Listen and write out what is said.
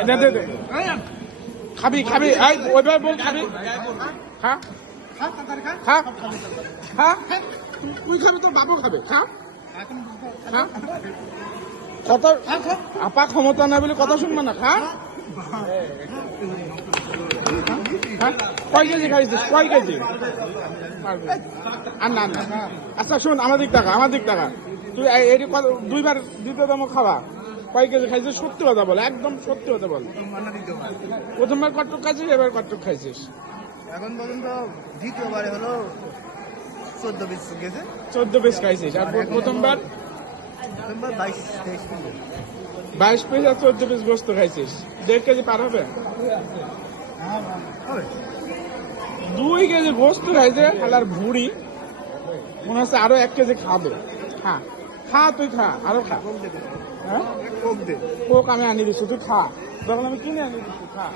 এটা দে দে খাবি খাবি এই ওইভাবে বল খাবি খা খা খা তুই খাবি, তোর বাবু খাবে খা কত আপা ক্ষমতা না বলে কথা শুনবে না খা? কয় কেজি খাইছিস? কয় কেজি? আর না আচ্ছা শোন আমার দিক টাকা আমার দিক টাকা। তুই এটি দুইবার দ্বিতীয় দামও খাওয়া। কয় কেজি খাইছিস সত্যি কথা বল একদম সত্যি কথা বল। প্রথমবার কটক খাইছিস এবার কটক খাইছিস। এখন পর্যন্ত দ্বিতীয়বারে হলো চোদ্দ পিস গেছে। চোদ্দ পিস খাইছিস আর প্রথমবার? বাইশ পিস আর চোদ্দ পিস গোস্ত খাইছিস। দেড় কেজি পার হবে? দুই কেজি গোস্ত খাইছে খালার ভুড়ি। মনে হচ্ছে আরও এক কেজি খাবে। খা খা তুই খা আরও খা। হ্যাঁ কোক আমি আনি দিছো তুই খা। তখন আমি কিনে আনি দিচ্ছি খা।